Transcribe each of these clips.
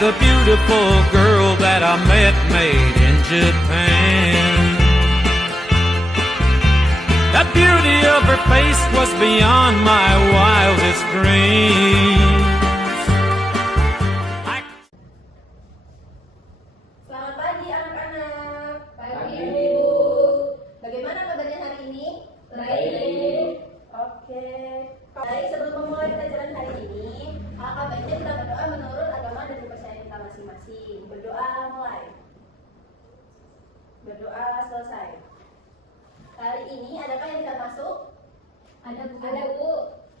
a beautiful girl that I met made in Japan. The beauty of her face was beyond my wildest dreams. Selamat pagi anak-anak. Pagi Ibu. Bagaimana kabarnya hari ini? Baik. Oke. Baik, sebelum memulai pelajaran hari ini, alangkah baiknya kita berdoa menurut agama dan kepercayaan kita masing-masing. Berdoa mulai. Berdoa selesai. Hari ini adakah yang tidak masuk? Ada Bu. Ada Bu.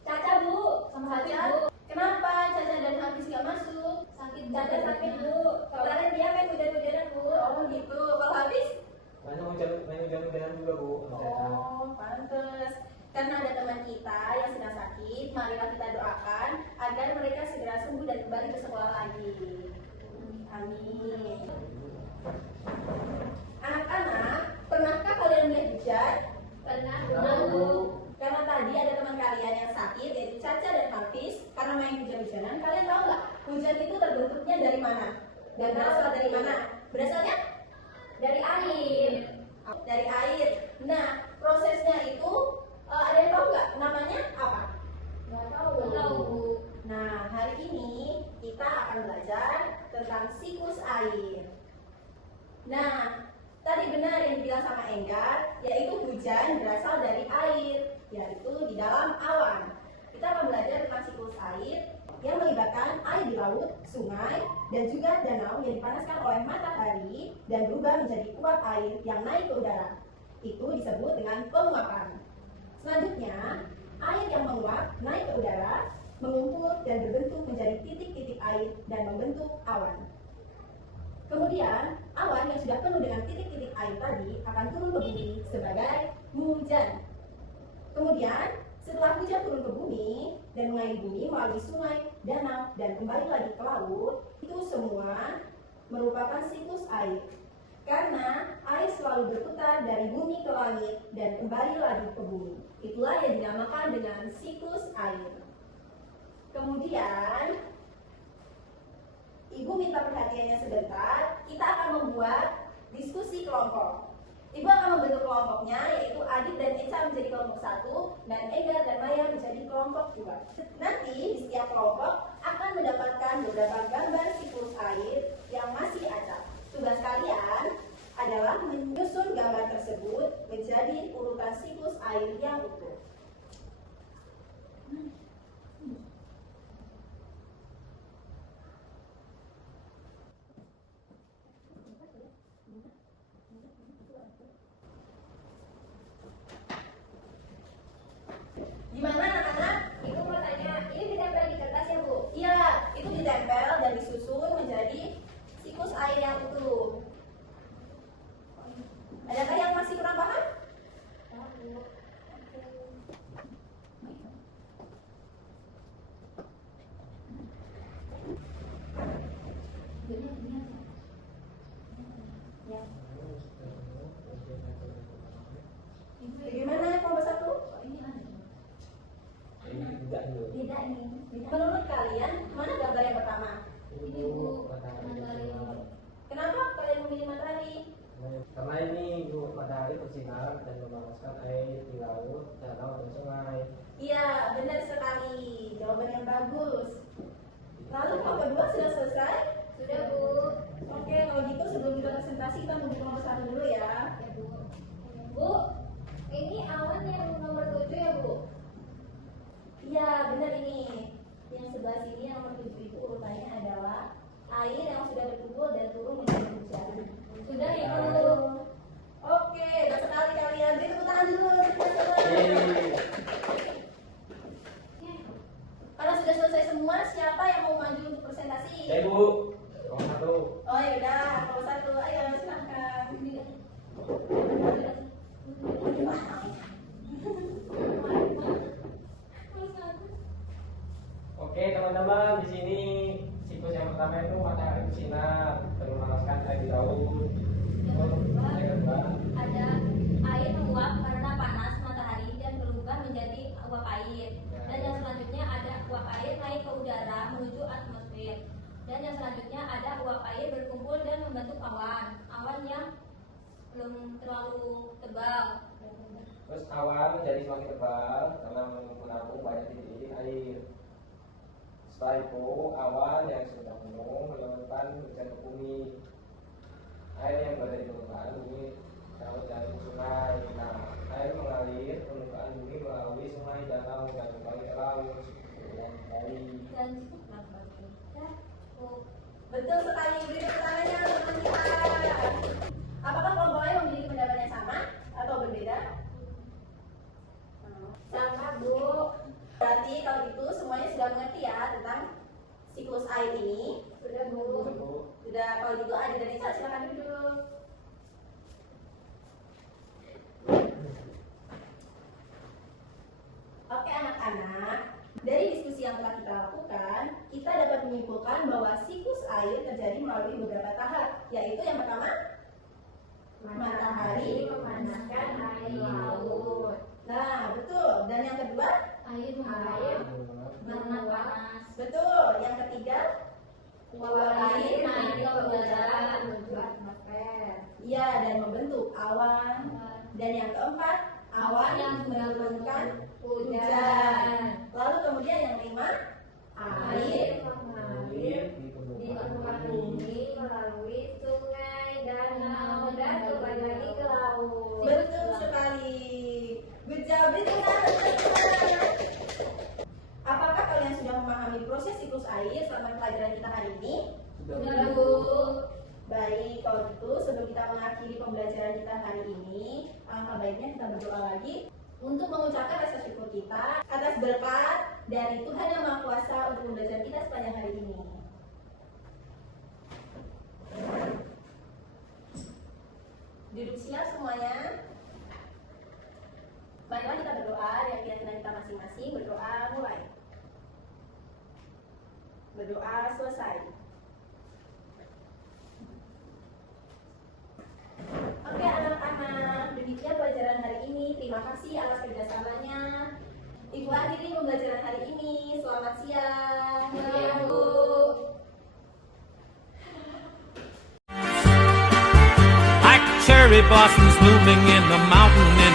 Caca Bu. Sama Caca. Kenapa Caca dan Hafiz nggak masuk? Sakit. Caca sakit Bu. Kemarin dia main hujan-hujanan Bu. Oh gitu. Kalau Hafiz? Main hujan-hujanan juga Bu. Oh, pantes. Karena ada teman kita yang sedang sakit, marilah kita doakan agar mereka segera sembuh dan kembali ke sekolah lagi. Amin. Anak-anak, pernahkah kalian melihat hujan? Pernah Bu. Karena tadi ada teman kalian yang sakit, yaitu Caca dan Hafiz. Karena main hujan-hujanan, kalian tahu nggak? Hujan itu terbentuknya dari mana? Dan berasal dari mana? Berasalnya? Dari air. Dari air. Nah, prosesnya itu ada yang tahu nggak? Namanya apa? Nggak tahu. Bu. Nah, hari ini kita akan belajar tentang siklus air. Nah, tadi benar yang dibilang sama Enggar, yaitu hujan berasal dari air, yaitu di dalam awan. Kita akan belajar tentang siklus air yang melibatkan air di laut, sungai, dan juga danau yang dipanaskan oleh matahari dan berubah menjadi uap air yang naik ke udara. Itu disebut dengan penguapan. Selanjutnya, air yang menguap naik ke udara, mengumpul dan berbentuk menjadi titik-titik air dan membentuk awan. Kemudian, awan yang sudah penuh dengan titik-titik air tadi akan turun ke bumi sebagai hujan. Kemudian, setelah hujan turun ke bumi dan mengairi bumi melalui sungai, danau, dan kembali lagi ke laut, itu semua merupakan siklus air. Karena air selalu berputar dari bumi ke langit dan kembali lagi ke bumi. Itulah yang dinamakan dengan siklus air. Kemudian, Ibu minta perhatiannya sebentar. Kita akan membuat diskusi kelompok. Ibu akan membentuk kelompoknya, yaitu Adit dan Eca menjadi kelompok 1 dan Enggar dan Maya menjadi kelompok 2. Nanti di setiap kelompok akan mendapatkan beberapa gambar siklus air yang masih acak. Tugas kalian adalah menyusun gambar tersebut menjadi urutan siklus air yang utuh. Gimana anak-anak? Itu mau tanya, ini ditempel di kertas ya Bu? Iya, itu ditempel dan disusun menjadi siklus air yang utuh. Adakah yang masih kurang paham? Bagaimana kelompok 1? Tidak nih. Menurut kalian, mana gambar yang pertama? Ini Bu, matahari. Kenapa kalian memilih matahari? Karena ini Bu, matahari bersinar dan memanaskan air di laut, danau, dan sungai. Iya, benar sekali. Jawaban yang bagus. Lalu kelompok 2 sudah selesai? Sudah Bu. Oke, kalau gitu sebelum kita presentasi kita mau kelompok 1 dulu ya. Bu, ini awan yang nomor 7 ya Bu? Iya, benar ini. Yang sebelah sini yang nomor 7 itu urutannya adalah air yang sudah berkumpul dan turun menjadi hujan. Sudah ya Bu? Oke, bagus sekali kalian. Beri tepuk tangan dulu. Kalau sudah selesai semua, siapa yang mau maju untuk presentasi? Ya Bu, kelompok 1. Oh ya udah, kelompok 1. Ayo silahkan. Oke teman-teman, di sini siklus yang pertama itu matahari bersinar dan memanaskan air di laut. Yang kedua, ada air menguap karena panas matahari dan berubah menjadi uap air. Dan yang selanjutnya ada uap air naik ke udara menuju atmosfer. Dan yang selanjutnya ada uap air berkumpul dan membentuk awan. Awan yang belum terlalu tebal. Terus awan menjadi semakin tebal karena menampung banyak titik air. Setelah itu awan yang sudah penuh menyebabkan hujan ke bumi. Air yang berada di permukaan bumi dapat dari sungai. Nah, air mengalir ke permukaan bumi melalui sungai, danau, dan kembali ke laut. Dan cukup. Betul sekali, beri tepuk tangannya teman kita. Apakah kelompok lain memiliki pendapat yang sama atau berbeda? Sama, Bu. Berarti kalau gitu semuanya sudah mengerti ya tentang siklus air ini. Sudah, Bu. Sudah, kalau gitu Adi dan Ica silakan duduk. Oke anak-anak, dari diskusi yang telah kita lakukan, kita dapat menyimpulkan bahwa siklus air terjadi melalui beberapa tahap, yaitu yang pertama, matahari memanaskan air laut. Nah, betul. Dan yang kedua, Air karena panas. betul. Yang ketiga, Uap air naik ke udara membuat atmosfer. iya, dan membentuk awan. Dan yang keempat, awan yang menurunkan hujan. Lalu kemudian yang kelima, air. mengalir di permukaan bumi melalui sungai, danau, dan kembali lagi ke laut. Betul sekali. Good job, beri tepuk tangan. Apakah kalian sudah memahami proses siklus air selama pelajaran kita hari ini? Sudah, Bu. Baik, kalau gitu sebelum kita mengakhiri pembelajaran kita hari ini, alangkah baiknya kita berdoa lagi untuk mengucapkan rasa syukur kita atas berkat dari Tuhan Yang Maha Kuasa untuk pembelajaran kita sepanjang hari ini. Duduk siap semuanya. Marilah kita berdoa dari keyakinan kita masing-masing. Berdoa mulai. Berdoa selesai. Oke anak-anak, demikian pelajaran hari ini. Terima kasih atas kerjasamanya. Ibu akhiri pembelajaran hari ini. Selamat siang. Siang, Bu. Like cherry blossoms blooming in the mountain in